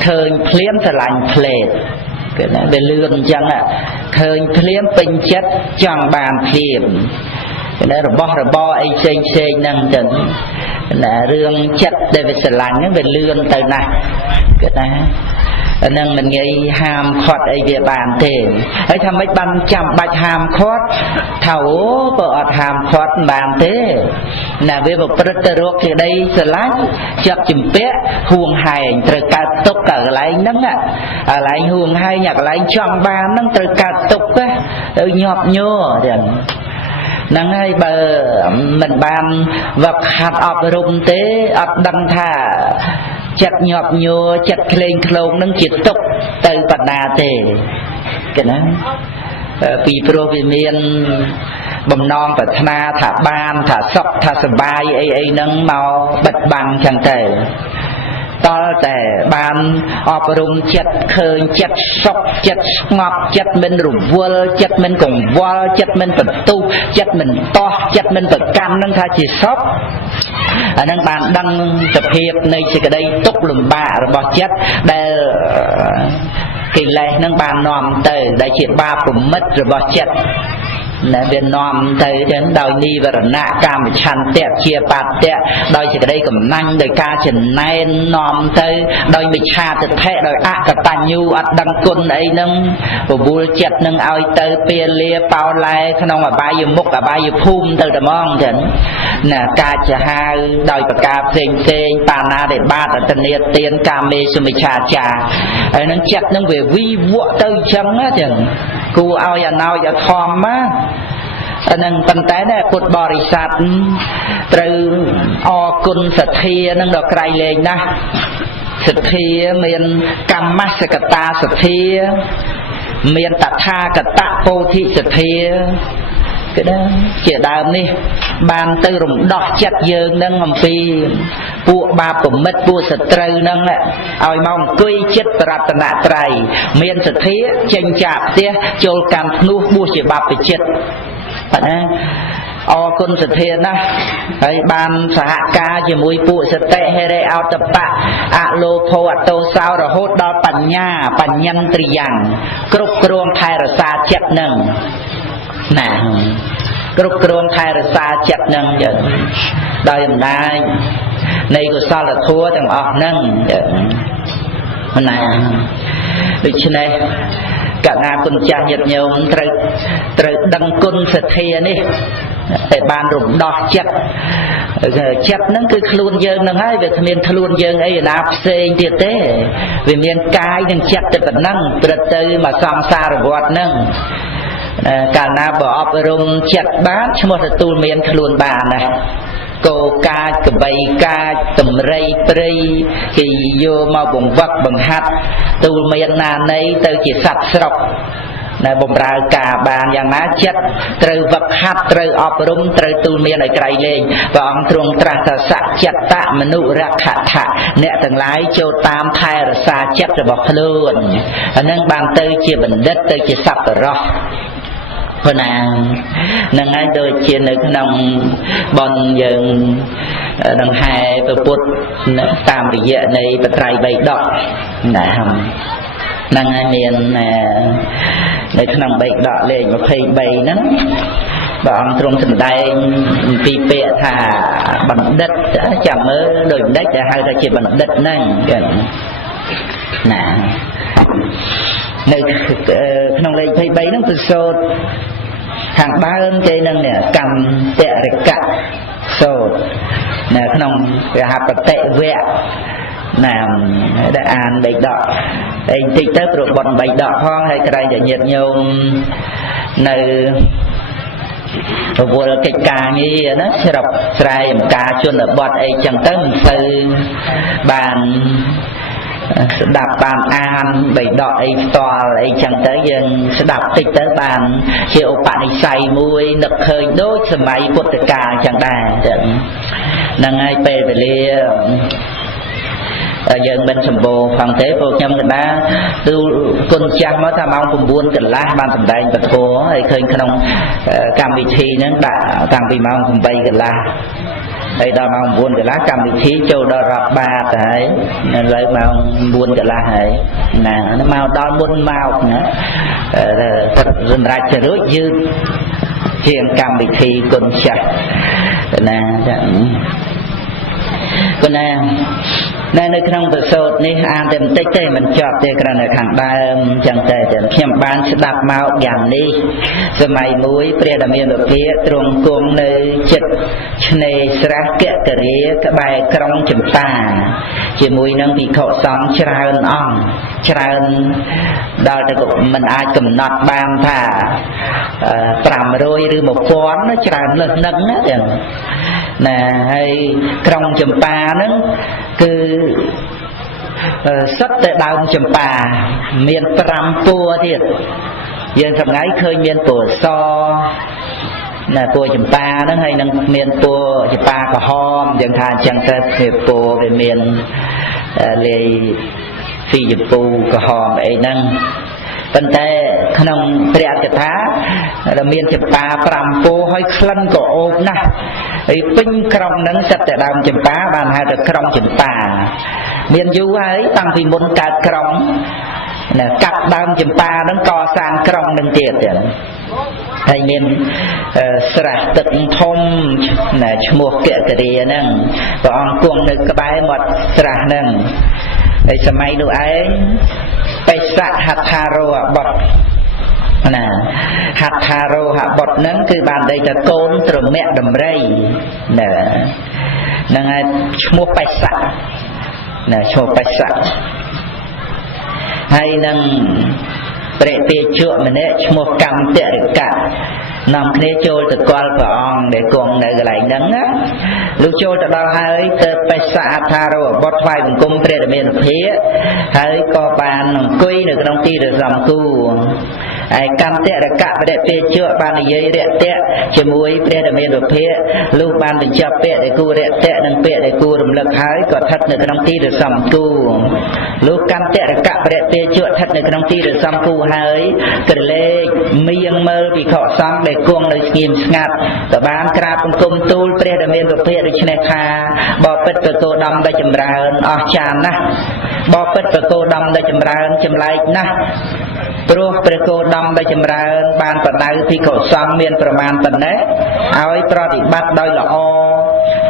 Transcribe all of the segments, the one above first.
khơi phím sẽ lạnh phết cái này về lươn chẳng ạ khơi phím bình chất chẳng bàn phím cái này là bo ấy xây năng trận là rương chất để về sẽ lạnh nó về lươn từ này cái này nên mình nghĩ ham khót ấy về bàn tiền ấy thầm mấy ban chăm bạch ham khót thấu bọt ham khót bàn thế là về một bất tử ruột thì đây sẽ lạnh chặt chìm bé huồng hài từ cả tốc cả lại nắng ạ lại huồng hai nhạc lại chọn bàn nắng từ cả tốc á từ nhọp nhô năng hay bờ mình bàn vật hạt ọp rung tế ọp đăng thả chặt nhọp nhô chặt lên khâu nâng chỉ tốc từ bật đà tề cái đó vì pro vì miền bầm non và thana thả ban thả sọc thả sờ bài ấy nâng màu bật bằng chẳng thể toแต่บานอบรมจัดเคยจัดสกจัดงอบจัดมันรุวลจัดมันกงวลจัดมันประตูจัดมันต่อจัดมันประกันนั่นท่าจีซบอันนั้นบานดังจะเพียบในสิ่งใดตกหลุมบ่าระบจัดได้กิเลสนั่งบานนอมเตยได้เฉียบบาปุ่มมัดระบจัดnên bên nòm thấy đến đòi đi và nạ cam chăn tẹt chia bạt tẹt đòi chỉ cái đây cầm nanh đòi ca chừng nay nòm thấy đòi bị cha thật thẹ đòi ạ cả tàn nhu ạ đăng quân ấy nâng và vui chặt nâng ao tới bia lia bao lai khả năng mà bao nhiêu múc bao nhiêu phum từ đầm mong chẳng nè ca chả hai đòi bà ca phênh bà na để ba tận tình nhiệt tiền ca mê sư mê cha cha ấy nâng chặt nâng về vi vua tư chấm á chẳng cô ao ya nào ya thòm á nên tận té này cột bò rì sạt từ o cun sệt thia nâng đọt cày lên na sệt thia miền cam mát sệt ta sệt thia miền tạt tha cật tạ cô thị sệt thia cái đó chỉ đàm đi bàn tư rụng đọt chặt dương nâng ngầm phi buộc ba bụng mất buộc sệt trâu nâng ạ oi mong cưới chết rạp tận nạ trầy miền sệt thia chênh chạp tia chôl cam nuốt buộc chỉ bạp bị chết o con sệt thiên á ấy ban xã ca chỉ mùi phụ sệt tệ hay đây ao tập bạ a lô phô a tô sao rồi hốt đo bẩn nhân tri yang cướp kruông thay rồi xa chặt nâng nè cướp kruông thay rồi xa chặt nâng vậy đời em đây này của sao là thua thằng ọt nâng vậy nè được chưa này cả na con cha nhiệt nhiều trời đăng côn sệt thia đi để bàn rụng đọt chặt nó cứ luôn dương nó hay về miền luôn dương ấy là áp xe tiệt tế về miền cái nhưng chặt để bật năng bật tới mà xăm xa rồi vọt nâng cả na bỏ rụng chặt bán cho một tu miền luôn bàn này cô ca cái bầy ca tầm rây prey thì vô mau bùng vật bằng hạt tu miền na này từ chỉ sạch sọc này bùng ra cả bànយ៉ាងណាចិត្តត្រូវវឹកហាត់ត្រូវអប់រំត្រូវទូលមានឲ្យក្រៃលែងព្រះអង្គទ្រង់ត្រាស់ថាសច្ចតមនុរខថៈអ្នកទាំងឡាយចូលតាមថែរក្សាចិត្តរបស់ខ្លួនអានឹងបានទៅជាបណ្ឌិតទៅជាសប្បុរសព្រោះណានឹងហើយដូចជានៅក្នុងបនយើងដង្ហែព្រះពុទ្ធតាមរយៈនៃបត្រៃបីដកណានឹងហើយមាននៅក្នុងបេដកលេខ23ហ្នឹងព្រះអង្គទ្រង់សម្ដែងពីពាក្យថាបណ្ឌិតចាំមើលដោយបណ្ឌិតដែលហៅថាជាបណ្ឌិតហ្នឹងណានៅក្នុងលេខ23ហ្នឹងគឺសូត្រខាងដើមទេនឹងកម្មតរិកៈសូត្រនៅក្នុងរហបតិវៈណាមដែលអានបេដកតែបន្តិចទៅព្រោះបនបេដកផងហើយក្រែងតែញាតិញោមនៅប្រវល់កិច្ចការងារណាស្រុកស្រែអំការជនបទអីចឹងទៅមិនទៅបានស្ដាប់បានអានបេដកអីផ្ទាល់អីចឹងទៅយើងស្ដាប់តិចទៅបានជាឧបនិស្ស័យមួយនឹកឃើញដូចសម័យពុទ្ធកាលចឹងដែរហ្នឹងហើយពេលវេលាយើងមិនសម្បូរផងទេពួកខ្ញុំកណ្ដាទូគុណចាស់មកថាម៉ោង 9 កន្លះបានសម្ដែងពធហើយឃើញក្នុងកម្មវិធីហ្នឹងដាក់តាំងពីម៉ោង 8 កន្លះ ហើយដល់ម៉ោង 9 កន្លះកម្មវិធីចូលដល់រាប់បាតហើយឥឡូវម៉ោង 4 កន្លះហើយណាមកដល់មុនមកណាសម្រាប់ចរួចយឺតជាងកម្មវិធីគុណចាស់ណាចាប៉ុន្តែនៅក្នុងប្រសូតនេះអានតែបន្តិចទេមិនចប់ទេគ្រាន់តែខាងដើមចឹងតែខ្ញុំបានស្ដាប់មកយ៉ាងនេះសម័យមួយព្រះដ៏មានពភាទ្រង់គង់នៅចិត្តឆ្នេរស្រះកករាក្បែរក្រុងចម្ប៉ាជាមួយនឹងភិក្ខុសង្ឃច្រើនអង្គច្រើនដល់តែមិនអាចកំណត់បានថា500ឬ1000ច្រើនលើសនឹងណាចឹងណាហើយក្រុងចម្ប៉ាហ្នឹងគឺសិតតែដើមចម្ប៉ាមាន5ពួរទៀតយើងសម្ងាយឃើញមានពួរសណាពួរចម្ប៉ាហ្នឹងហើយនឹងមានពួរចម្ប៉ាក្រហមយើងថាអញ្ចឹងទៅវាពួរវាមានលាយពីចម្ពូក្រហមអីហ្នឹងប៉ុន្តែក្នុងព្រះកថាមានចម្ប៉ា5ពួរហើយក្លិនក៏អូបណាស់ហើយពេញក្រុងហ្នឹងសិតតែដើមចម្ប៉ាបានហៅថាក្រុងចម្ប៉ាមានយូរហើយតាំងពីមុនកើតក្រុងណាកាត់ដើមចម្ប៉ាហ្នឹងកសាងក្រុងនឹងទៀតហើយមានស្រះទឹកធំណាឈ្មោះកករាហ្នឹងព្រះអង្គគង់នៅក្បែរមាត់ស្រះហ្នឹងហើយសម័យនោះឯងបេសៈហដ្ឋារោហបុត្រណាហដ្ឋារោហបុត្រហ្នឹងគឺបានន័យថាកូនត្រមាក់ដំរីណាហ្នឹងហើយឈ្មោះបេសៈណាឈ្មោះបេសៈហើយនឹងព្រះទេជៈម្នាក់ឈ្មោះកម្មតរិកៈនាំគ្នាចូលទៅគាល់ព្រះអង្គដែលគង់នៅកន្លែងហ្នឹងណាលុះចូលទៅដល់ហើយទៅបេសៈហដ្ឋារោហបុត្រថ្វាយបង្គំព្រះរាមាភិក្ខហើយក៏បានអង្គុយនៅក្នុងទីរសំគូហើយកម្មតរិកៈព្រះទេជៈបាននិយាយរាក់ទាក់ជាមួយព្រះរាមាភិក្ខលុះបានបញ្ចប់ពាក្យដែលគួររាក់ទាក់និងពាក្យដែលគួររំលឹកហើយក៏ស្ថិតនៅក្នុងទីរសំគូលុះកម្មតរិកៈព្រះទេជៈស្ថិតនៅក្នុងទីរសំគូហើយក្រឡេកមៀងមើលភិក្ខុសង្ឃដែលគង់នៅស្ងៀមស្ងាត់ក៏បានក្រាបបង្គំទូលព្រះរាមាភិក្ខដូច្នេះថាបបិទ្ធព្រះគោដមដែលចម្រើនអស្ចារ្យណាស់បបិទ្ធព្រះគោដមដែលចម្រើនចម្លែកណាស់ព្រោះព្រះគោដមដែលចម្រើនបានបដៅភិក្ខុសង្ឃមានប្រមាណប៉ុណ្ណេះឲ្យប្រតិបត្តិដោយល្អ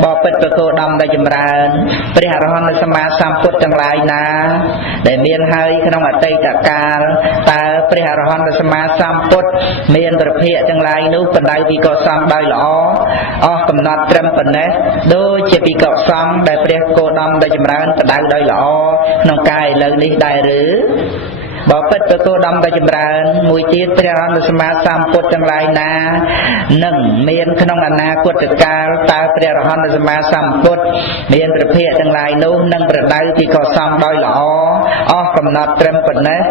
បបិទ្ធព្រះគោដមដែលចម្រើនព្រះអរហន្តសម្មាសម្ពុទ្ធទាំងឡាយណាដែលមានហើយក្នុងអតីតកាលតើព្រះអរហន្តសម្មាសម្ពុទ្ធមានប្រភពទាំងឡាយនោះបដៅភិក្ខុសង្ឃដោយល្អអស់កំណត់ត្រឹមប៉ុណ្ណេះដូចជាភិក្ខុសង្ឃដែលព្រះគោដមដែលចម្រើនបដៅដោយល្អក្នុងកាយឥឡូវនេះដែរឬបបិទ្ធព្រះគោដមដែលចម្រើនមួយទៀតព្រះអរហន្តសម្មាសម្ពុទ្ធទាំងឡាយណានឹងមានក្នុងអនាគតកាលតើព្រះអរហន្តសម្មាសម្ពុទ្ធមានប្រភពទាំងឡាយនោះនឹងប្រដៅភិក្ខុសង្ឃដោយល្អអស់កំណត់ត្រឹមប៉ុណ្ណេះ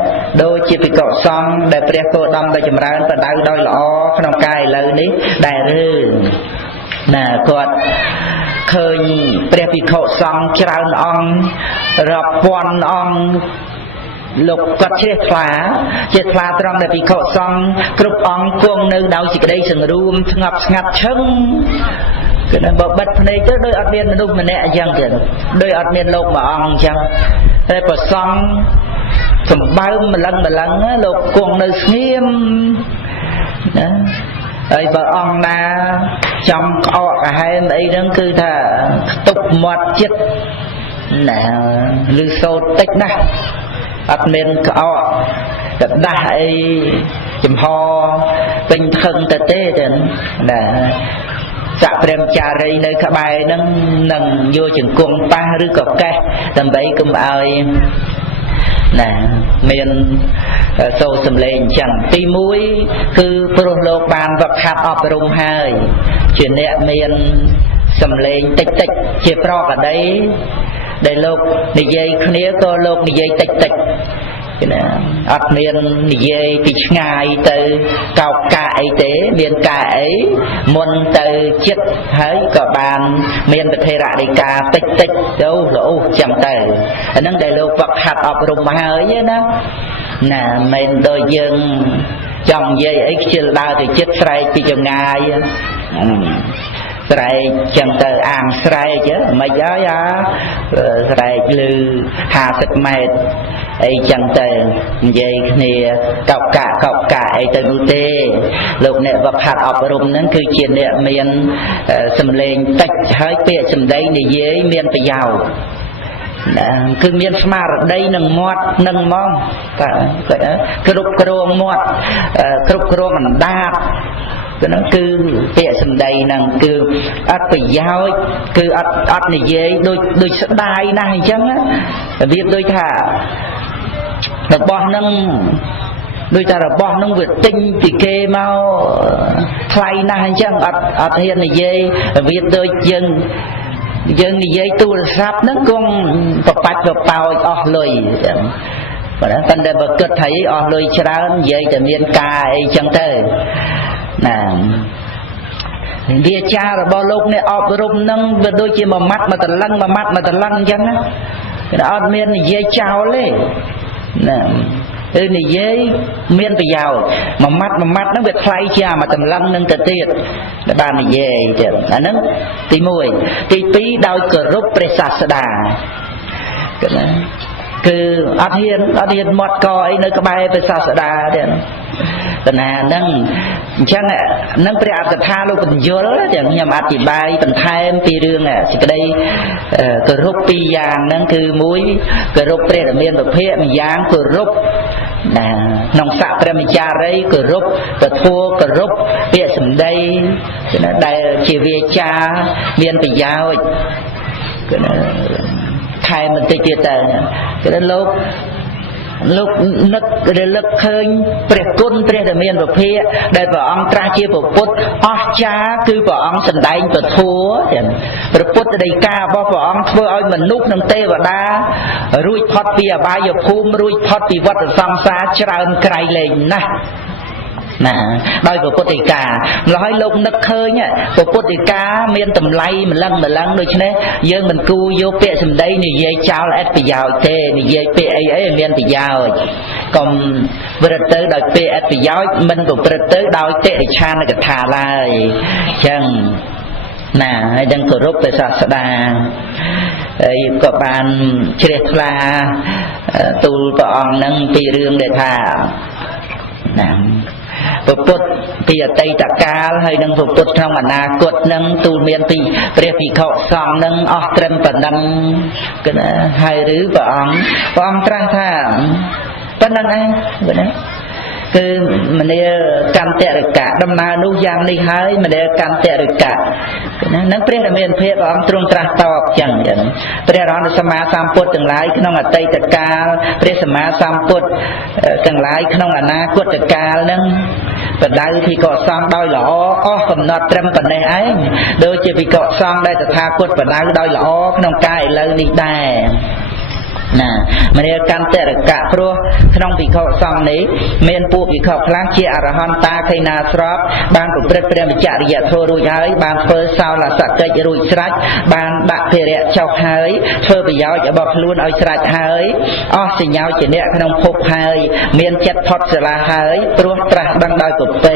ដូចជាភិក្ខុសង្ឃដែលព្រះគោដមដែលចម្រើនប្រដៅដោយល្អក្នុងកាយឥឡូវនេះដែរឬណាគាត់ឃើញព្រះភិក្ខុសង្ឃច្រើនអង្គរាប់ពាន់អង្គលោកគាត់ជ្រះថ្លាជាថ្លាត្រង់ដែលភិក្ខុសង្ឃគ្រប់អង្គគង់នៅដោយសេចក្តីសង្រួមស្ងប់ស្ងាត់ឈឹងគឺនៅបើបិទភ្នែកទៅដោយអត់មានមនុស្សម្នាក់អញ្ចឹងទៀតដោយអត់មានលោកមួយអង្គអញ្ចឹងតែព្រះសង្ឃសម្បើមម្លឹងលោកគង់នៅស្ងៀមណាហើយបើអង្គណាចំក្អកកាហែមអីហ្នឹងគឺថាខ្ទប់មាត់ចិត្តណាឬសោតតិចណាស់អត់មានក្អកកដាស់អីចំហពេញខឹងទៅទេចឹងណាចាក់ព្រះចារីនៅក្បែរហ្នឹងនឹងយកជង្គង់ប៉ះឬក៏កេះដើម្បីកុំឲ្យណាមានសូរសំឡេងអញ្ចឹងទី1គឺព្រោះលោកបានវឹកហាត់អប់រំហើយជាអ្នកមានសំឡេងតិចជាប្រកដីដែលលោកនិយាយគ្នាក៏លោកនិយាយតិចណាអត់មាននិយាយពីឆ្ងាយទៅកោកកាអីទេមានការអីមុនទៅចិត្តហើយក៏បានមានប្រធារដីកាតិចទៅលោចឹងទៅអាហ្នឹងដែលលោកវឹកហាត់អប់រំហើយណាមិនដូចយើងចង់និយាយអីខ្ជិលដើរទៅចិត្តស្រែកពីចម្ងាយ ស្រែកចឹងទៅអាងស្រែកមិនហើយស្រែកលឺ50 ម៉ែត្រអីចឹងទៅនិយាយគ្នាកប់កាអីទៅនោះទេលោកអ្នកវឹកហាត់អប់រំហ្នឹងគឺជាអ្នកមានសម្លេងតិចហើយពាក្យសម្ដីនិយាយមានប្រយោជន៍គឺមានស្មារតីនឹងមាត់នឹងហ្មងគ្រប់គ្រងមាត់គ្រប់គ្រងអណ្ដាតហ្នឹងគឺពាក្យសម្ដីហ្នឹងគឺអត់ប្រយោជន៍គឺអត់និយាយដូចស្ដាយណាស់អញ្ចឹងរបៀបដូចថារបស់ហ្នឹងដូចតែរបស់ហ្នឹងវាទិញពីគេមកថ្លៃណាស់អញ្ចឹងអត់ហ៊ាននិយាយរបៀបដូចយើងនិយាយទូរស័ព្ទហ្នឹងគង់ប្របាច់ប្រប៉ោចអស់លុយប៉ុន្តែបើគិតថាអស់លុយច្រើននិយាយតែមានការអីចឹងទៅណាវាចារបស់លោកអ្នកអប់រំហ្នឹងវាដូចជាមួយម៉ាត់មួយតលឹងមួយម៉ាត់មួយតលឹងអញ្ចឹងណាគេអត់មាននិយាយចោលទេណាគឺនិយាយមានប្រយោជន៍មួយម៉ាត់ហ្នឹងវាថ្លៃជាមួយតលឹងហ្នឹងទៅទៀតដែលបាននិយាយទៀតអាហ្នឹងទី1ទី2ដោយគោរពព្រះសាស្តាគឺណាគឺអត់ហ៊ានមាត់កអីនៅក្បែរព្រះសាស្តាទៀតតាណាហ្នឹងអញ្ចឹងហ្នឹងព្រះអត្តកថាលោកបញ្យលទាំងខ្ញុំអធិប្បាយបន្ថែមពីរឿងសេចក្តីគោរព2យ៉ាងហ្នឹងគឺ1គោរពព្រះរាមាភិក្ខម្យ៉ាងគោរពណាក្នុងស័ក្តិព្រះមចារីគោរពពធគោរពពាក្យសម្ដីដែលជាវាចាមានប្រយោជន៍គឺថែមបន្តិចទៀតទៅគឺលោកនឹករលឹកឃើញព្រះគុណព្រះរាមាភិក្ខដែលព្រះអង្គត្រាស់ជាពុទ្ធអស្ចារ្យគឺព្រះអង្គសម្ដែងពធព្រះពុទ្ធដីការបស់ព្រះអង្គធ្វើឲ្យមនុស្សនិងទេវតារួចផុតពីអបាយភូមិរួចផុតពីវដ្តសង្សារច្រើនក្រៃលែងណាស់ណាដោយពុទ្ធដីកាម្ល៉េះហើយលោកនឹកឃើញពុទ្ធដីកាមានតម្លៃម្លឹងដូច្នេះយើងមិនគួរយកពាក្យសម្ដីនិយាយចោលអត់ប្រយោជន៍ទេនិយាយពាក្យអីមានប្រយោជន៍កុំប្រព្រឹត្តទៅដោយពាក្យអត់ប្រយោជន៍មិនប្រព្រឹត្តទៅដោយតិរិឆានកថាឡើយអញ្ចឹងណាហើយនឹងគោរពព្រះសាស្តាហើយក៏បានជ្រះថ្លាទូលព្រះអង្គនឹងពីរឿងដែលថាណាពុទ្ធពីអតីតកាលហើយនឹងពុទ្ធក្នុងអនាគតនឹងទូលមានពីព្រះភិក្ខុសង្ឃនឹងអស់ត្រឹមប៉ុណ្ណឹងគឺណាហើយឬព្រះអង្គត្រាស់ថាប៉ុណ្ណឹងឯងគឺណាគឺមនាកន្តរិកៈដំណើរនោះយ៉ាងនេះហើយមនាកន្តរិកៈណានឹងព្រះរាមាភិក្ខព្រះអង្គទ្រង់ត្រាស់តបចឹងព្រះអរហន្តសម្មាសម្ពុទ្ធទាំងឡាយក្នុងអតីតកាលព្រះសម្មាសម្ពុទ្ធទាំងឡាយក្នុងអនាគតកាលនឹងបដៅភិក្ខុសង្ឃដោយល្អអស់កំណត់ត្រឹមប៉ុណ្ណេះឯងដូចជាភិក្ខុសង្ឃដែលតថាគតបដៅដោយល្អក្នុងកាលឥឡូវនេះដែរណាមនាកន្តរិកៈព្រោះក្នុងភិក្ខុសង្ឃនេះមានពួកភិក្ខុខ្លះជាអរហន្តតាខេណាស្របបានប្រព្រឹត្តព្រះមច្ចរិយធម៌រួចហើយបានធ្វើសោលសកិច្ចរួចស្រេចបានដាក់ភារៈចុះហើយធ្វើប្រយោជន៍របស់ខ្លួនឲ្យស្រេចហើយអស់សញ្ញាជាអ្នកក្នុងភពហើយមានចិត្តផុតស្រឡះហើយព្រោះត្រាស់ដឹងដោយប្រពៃ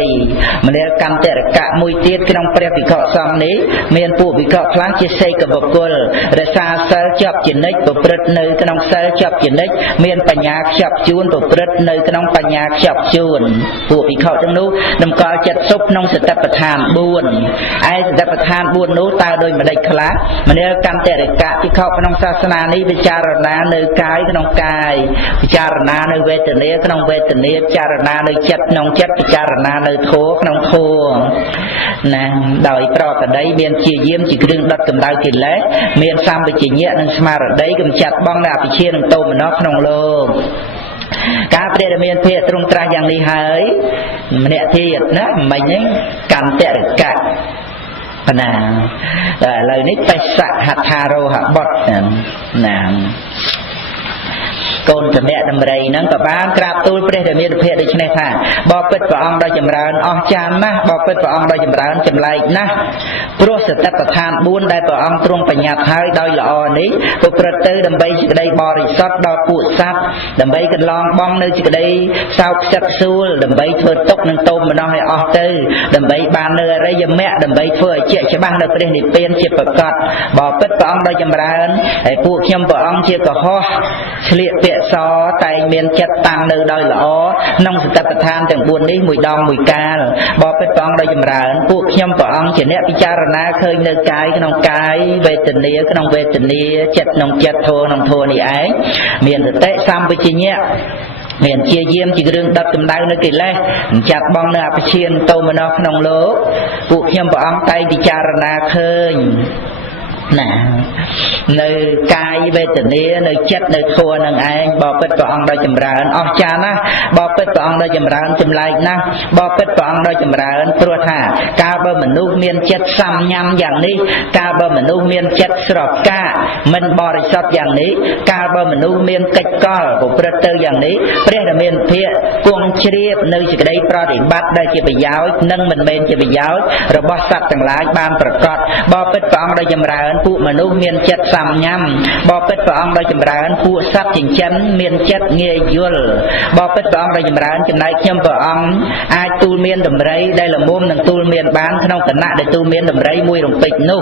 មនាកន្តរិកៈមួយទៀតក្នុងព្រះភិក្ខុសង្ឃនេះមានពួកភិក្ខុខ្លះជាសេកបុគ្គលរក្សាសិលជាប់ជានិច្ចប្រព្រឹត្តនៅក្នុងសិលជាប់ជានិច្ចមានបញ្ញាខ្ជាប់ជួនប្រព្រឹត្តនៅក្នុងបញ្ញាខ្ជាប់ជួនពួកភិក្ខុទាំងនោះតម្កល់ចិត្តសុខក្នុងសតិប្បដ្ឋាន4ឯសតិប្បដ្ឋាន4នោះតើដូចម្ដេចខ្លះមនាកន្តរិកៈភិក្ខុក្នុងសាសនានេះពិចារណានៅកាយក្នុងកាយពិចារណានៅវេទនាក្នុងវេទនាពិចារណានៅចិត្តក្នុងចិត្តពិចារណានៅធម៌ក្នុងធម៌ណាដោយប្រកបដីមានជាយាមជាគ្រឿងដុតកម្ដៅកិលេសមានសម្បជញ្ញៈនិងស្មារតីកំចាត់បងនៅអភិជានឹងតោមនោក្នុងលោកការព្រះរាមាភិក្ខទ្រង់ត្រាស់យ៉ាងនេះហើយម្នាក់ទៀតណាមិញហ្នឹងកន្តរិកៈណាតែឥឡូវនេះបេសៈហដ្ឋារោហបុត្រណា កូនសម្នាក់ដំរីហ្នឹងក៏បានក្រាបទូលព្រះរាមាភិដូចនេះថាបបិទ្ធព្រះអង្គដ៏ចម្រើនអស្ចារ្យណាស់បបិទ្ធព្រះអង្គដ៏ចម្រើនចម្លែកណាស់ព្រោះសតិប្បដ្ឋាន4ដែលព្រះអង្គទ្រង់បញ្ញត្តិហើយដោយល្អនេះប្រព្រឹត្តទៅដើម្បីសេចក្តីបរិសុទ្ធដល់ពួកសត្វដើម្បីកន្លងបងនៅសេចក្តីសោកខ្សឹកខ្សួលដើម្បីធ្វើទុកនឹងទោមនស្សឲ្យអស់ទៅដើម្បីបាននៅអរិយមគ្គដើម្បីធ្វើឲ្យជាក់ច្បាស់នៅព្រះនិព្វានជាប្រកបបបិទ្ធព្រះអង្គដ៏ចម្រើនហើយពួកខ្ញុំព្រះអង្គជាកុហកឆ្លៀកពាក្យសតែងមានចិត្តតាំងនៅដោយល្អក្នុងសតិប្បដ្ឋានទាំង4នេះមួយដងមួយកាលបបិទ្ធព្រះអង្គដ៏ចម្រើនពួកខ្ញុំព្រះអង្គជាអ្នកពិចារណាឃើញនៅកាយក្នុងកាយវេទនាក្នុងវេទនាចិត្តក្នុងចិត្តធម៌ក្នុងធម៌នេះឯងមានសតិសម្បជញ្ញៈមានជាយាមជាគ្រឿងដុតកម្ដៅនៅកិលេសចាត់បងនៅអពជាទោមនស្សក្នុងលោកពួកខ្ញុំព្រះអង្គតែងពិចារណាឃើញណានៅកាយវេទនានៅចិត្តនៅធម៌នឹងឯងបបិទ្ធព្រះអង្គដ៏ចម្រើនអស្ចារ្យណាស់បបិទ្ធព្រះអង្គដ៏ចម្រើនចម្លែកណាស់បបិទ្ធព្រះអង្គដ៏ចម្រើនព្រោះថាកាលបើមនុស្សមានចិត្តសាំញ៉ាំយ៉ាងនេះកាលបើមនុស្សមានចិត្តស្រកាមិនបរិសុទ្ធយ៉ាងនេះកាលបើមនុស្សមានកិច្ចកលប្រព្រឹត្តទៅយ៉ាងនេះព្រះរាមាភិគង់ជ្រាបនៅសេចក្តីប្រតិបត្តិដែលជាប្រយោជន៍និងមិនមែនជាប្រយោជន៍របស់សត្វទាំងឡាយបានប្រកបបបិទ្ធព្រះអង្គដ៏ចម្រើនពួកមនុស្សមានចិត្តសាំញ៉ាំបបិទ្ធព្រះអង្គដ៏ចម្រើនពួកសត្វចិញ្ចឹមមានចិត្តងាយយល់បបិទ្ធព្រះអង្គដ៏ចម្រើនចំណែកខ្ញុំព្រះអង្គអាចទូលមានដំរីដែលល្មមនឹងទូលមានបានក្នុងគណៈដែលទូលមានដំរីមួយរំពេចនោះ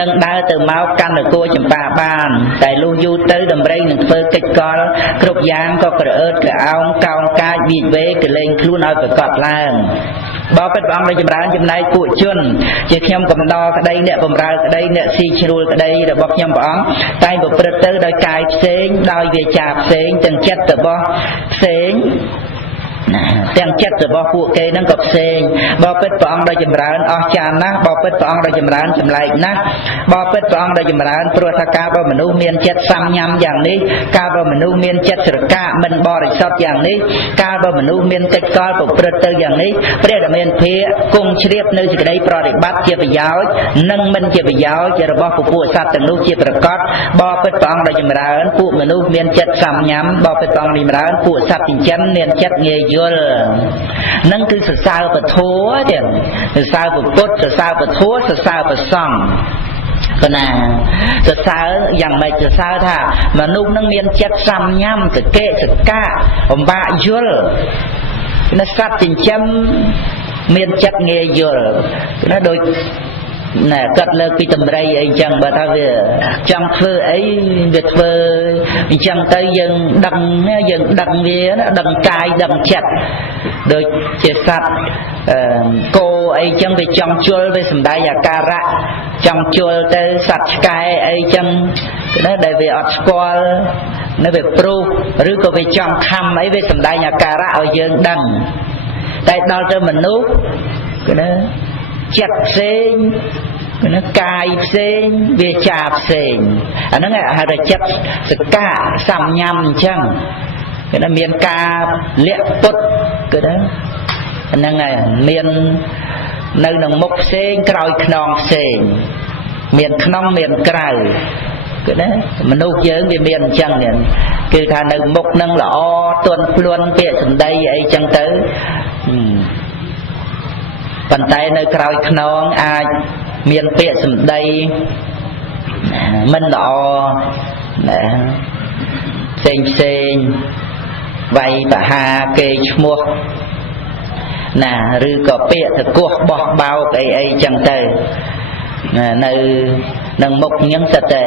នឹងដើរទៅមកកាន់នគរចម្ប៉ាបានតែលុះយូរទៅដំរីនឹងធ្វើកិច្ចកលគ្រប់យ៉ាងក៏ក្រអឺតក្រអោងកោងកាចវិវេកលែងខ្លួនឲ្យប្រកបឡើងបបិទ្ធព្រះអង្គដ៏ចម្រើនចំណែកពួកជនជាខ្ញុំកំដរក្តីអ្នកបម្រើក្តីអ្នកស៊ីជ្រួលក្តីរបស់ខ្ញុំព្រះអង្គតែងប្រព្រឹត្តទៅដោយកាយផ្សេងដោយវាចាផ្សេងទាំងចិត្តរបស់ផ្សេងទាំងចិត្តរបស់ពួកគេនឹងក៏ផ្សេងបបិទ្ធព្រះអង្គដ៏ចម្រើនអស្ចារ្យណាស់បបិទ្ធព្រះអង្គដ៏ចម្រើនចម្លែកណាស់បបិទ្ធព្រះអង្គដ៏ចម្រើនព្រោះថាកាលបើមនុស្សមានចិត្តសាំញ៉ាំយ៉ាងនេះកាលបើមនុស្សមានចិត្តស្រកាមិនបរិសុទ្ធយ៉ាងនេះកាលបើមនុស្សមានកិច្ចកលប្រព្រឹត្តទៅយ៉ាងនេះព្រះរាមាភិគង់ជ្រាបនៅសេចក្តីប្រតិបត្តិជាប្រយោជន៍និងមិនជាប្រយោជន៍របស់ពួកសត្វទាំងនោះជាប្រកបបបិទ្ធព្រះអង្គដ៏ចម្រើនពួកមនុស្សមានចិត្តសាំញ៉ាំបបិទ្ធព្រះអង្គចម្រើនពួកសត្វចិញ្ចឹមមានចិត្តងាយយល់នឹងគឺសរសើរពធទៀតសរសើរពុទ្ធសរសើរពធសរសើរប្រសង្ឃប៉ុណ្ណាសរសើរយ៉ាងម៉េចសរសើរថាមនុស្សនឹងមានចិត្តសាំញ៉ាំសកេសកាបំបាក់យល់នៅសត្វចិញ្ចឹមមានចិត្តងាយយល់ណាដូចណែកាត់លើកពីតម្រៃអីចឹងបើថាវាចង់ធ្វើអីវាធ្វើអញ្ចឹងទៅយើងដឹងវាដឹងកាយដឹងចិត្តដូចជាសត្វគោអីចឹងវាចង់ជល់វាសំដែងអាការៈចង់ជល់ទៅសត្វឆ្កែអីចឹងណាដែលវាអត់ស្គាល់នៅវាព្រុសឬក៏វាចង់ខំអីវាសំដែងអាការៈឲ្យយើងដឹងតែដល់ទៅមនុស្សណាចិត្តផ្សេងណាកាយផ្សេងវាចាផ្សេងអាហ្នឹងហៅថាចិត្តសកាសំញ៉ាំអញ្ចឹងគេថាមានការលាក់ពុតគេថាហ្នឹងហើយមាននៅនឹងមុខផ្សេងក្រោយខ្នងផ្សេងមានក្នុងមានក្រៅគឺណាមនុស្សយើងវាមានអញ្ចឹងនេះគឺថានៅមុខនឹងល្អទន់ភ្លន់ពាក្យសម្ដីអីចឹងទៅប៉ុន្តែនៅក្រោយខ្នងអាចមានពាក្យសម្ដីមិនល្អណាផ្សេងវាយប្រហារគេឈ្មោះណាឬក៏ពាក្យតកោះបោះបោកអីចឹងទៅនៅនឹងមុខញឹងសិតតែ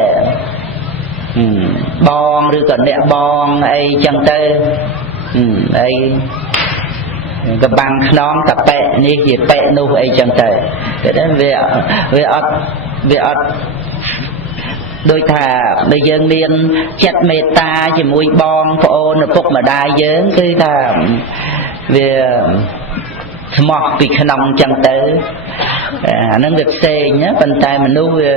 បងឬក៏អ្នកបងអីចឹងទៅអីកំបាំងខ្នងតប៉ែនេះជាប៉ែនោះអីចឹងទៅតែវាអត់ដោយថាដែលយើងមានចិត្តមេត្តាជាមួយបងប្អូនឪពុកម្ដាយយើងគឺថាវាស្មោះពីក្នុងចឹងទៅអានឹងវាផ្សេងណាប៉ុន្តែមនុស្សវា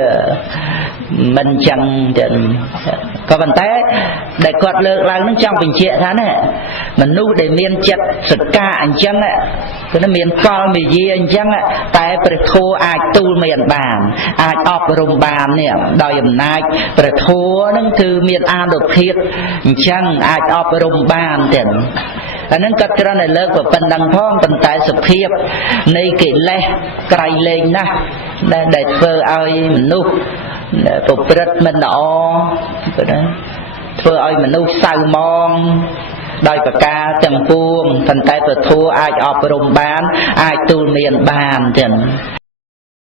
មិនចឹងទៀត ក៏ប៉ុន្តែដែលគាត់លើកឡើងនឹងចង់បញ្ជាក់ថាណាមនុស្សដែលមានចិត្តសក្ការអញ្ចឹងគឺមានកលមេយាអញ្ចឹងតែព្រះធម៌អាចទូលមានបានអាចអប់រំបាននេះដោយអំណាចព្រះធម៌នឹងគឺមានអានុភាពអញ្ចឹងអាចអប់រំបានទៀតអានឹងគាត់គ្រាន់តែលើកប៉ុណ្ណឹងផងប៉ុន្តែសភាពនៃកិលេសក្រៃលែងណាស់ដែលធ្វើឲ្យមនុស្សប្រព្រឹត្តមិនល្អធ្វើឲ្យមនុស្សសៅហ្មងដោយប្រការទាំងពួងប៉ុន្តែព្រះធម៌អាចអប់រំបានអាចទូលមានបានចឹង